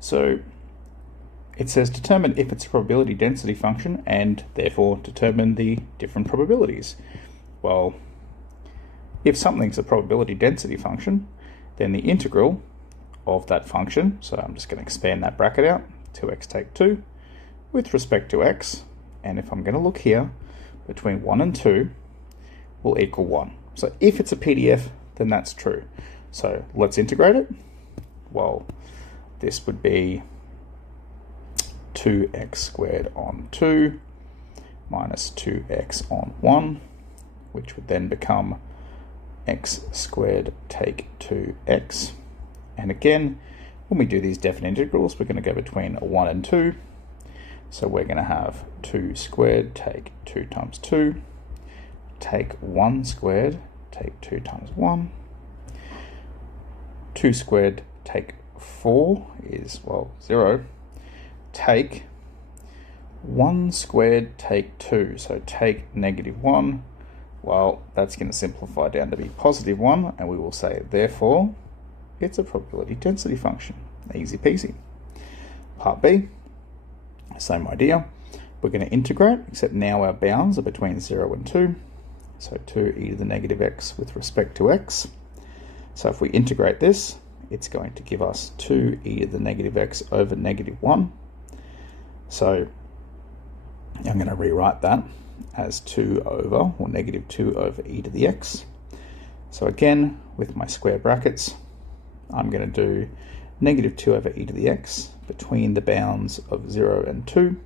So it says determine if it's a probability density function and therefore determine the different probabilities. Well, if something's a probability density function, then the integral of that function, so I'm just going to expand that bracket out, 2x take 2, with respect to x, and if I'm going to look here, between 1 and 2 will equal 1. So if it's a PDF, then that's true. So let's integrate it. Well, this would be 2x squared on 2 minus 2x on 1, which would then become x squared take 2x. And again, when we do these definite integrals, we're going to go between 1 and 2. So we're going to have 2 squared take 2 times 2, take 1 squared, take 2 times 1. 2 squared take 4 is, well, 0. Take 1 squared take 2, so take negative 1. Well, that's going to simplify down to be positive 1, and we will say, therefore, it's a probability density function. Easy peasy. Part B, same idea. We're going to integrate, except now our bounds are between 0 and 2. So 2e to the negative x with respect to x. So if we integrate this, it's going to give us 2e to the negative x over negative 1. So I'm going to rewrite that as 2 over, or negative 2 over e to the x. So again, with my square brackets, I'm going to do negative 2 over e to the x between the bounds of 0 and 2.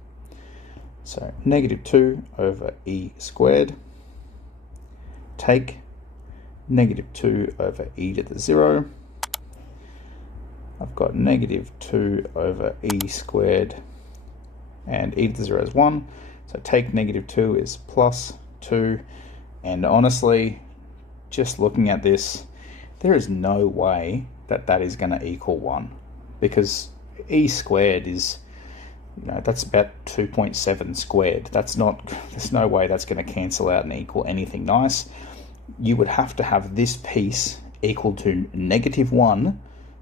So negative 2 over e squared, take negative 2 over e to the 0. I've got negative 2 over e squared, and e to the 0 is 1. So take negative 2 is plus 2. And honestly, just looking at this, there is no way that that is going to equal 1. Because e squared is, that's about 2.7 squared. There's no way that's going to cancel out and equal anything nice. You would have to have this piece equal to negative 1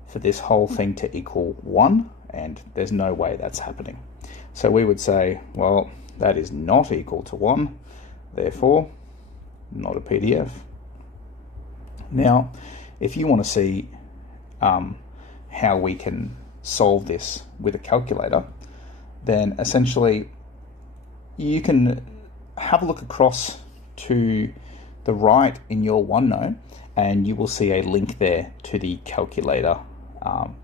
for this whole thing to equal 1, and there's no way that's happening. So we would say, well, that is not equal to 1, therefore not a PDF. Now, if you want to see how we can solve this with a calculator, then essentially you can have a look across to the right in your OneNote, and you will see a link there to the calculator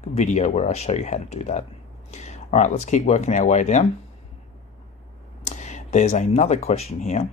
video where I show you how to do that. All right, let's keep working our way down. There's another question here